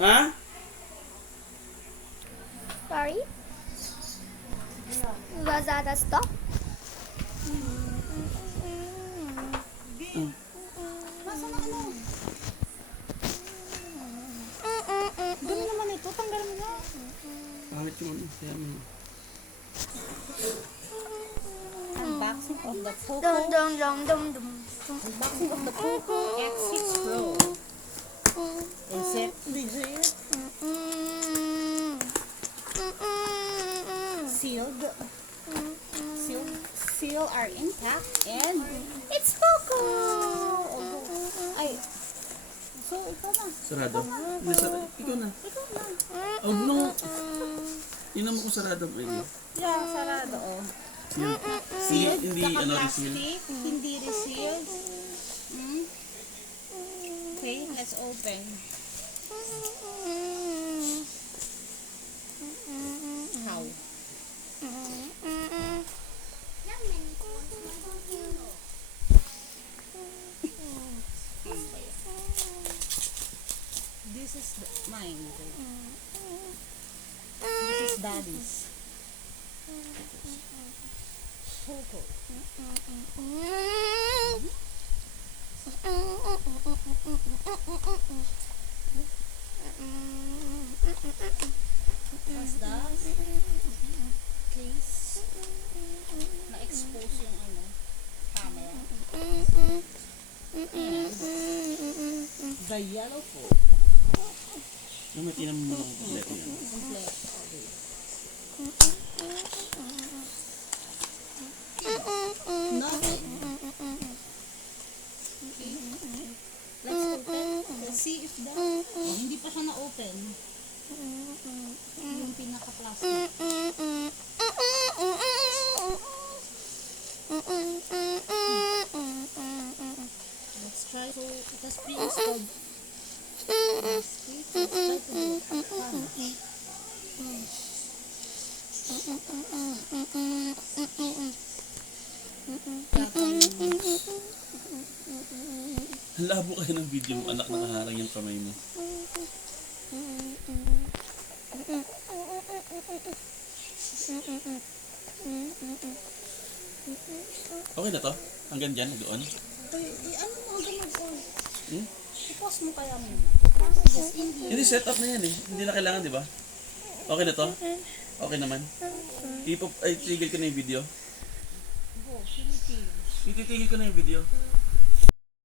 Ha? Sorry? Was that a stop? Nasa na ano? Gano'n naman ito. Tanggal mo na. Pangit yung ano. Kaya mo. Unboxing of the Poco. Dum dum dum dum dum. Unboxing of the Poco X6 Pro. Is it legit? Sealed. Seal are intact and it's Poco. Ay. So, ikaw na. Sarado? Hindi, sarado. Ikaw na. Ikaw na. Oh, no. Yun naman kung sarado. Ay, Yeah, sarado. Oh. hindi ano, reseal. Plastic, hindi resealed. Okay, let's open. How? This is mine. This is Daddy's. Poco. Tapos case na-expose yung ano, camera. And the yellow phone. Naman, tinan mo mga kompleto yan. Complete. Nothing. Okay. Let's open. Let's see if the... Oh, hindi pa siya na-open. Yung pinaka-plastic. Let's try to... It has pre-installed. Let's try to do it. Ang labo kayo ng video mo, anak, nakaharang yung kamay mo. Okay na to? Hanggang dyan, doon? Ano mo ang ganun ko? Hmm? I-pause mo kaya mo. Just in here. Hindi, set up na yan eh. Hindi na kailangan, di ba? Okay na to? Okay naman? Tigil ko na yung video. Go, Philippines. Ititigil ko na yung video.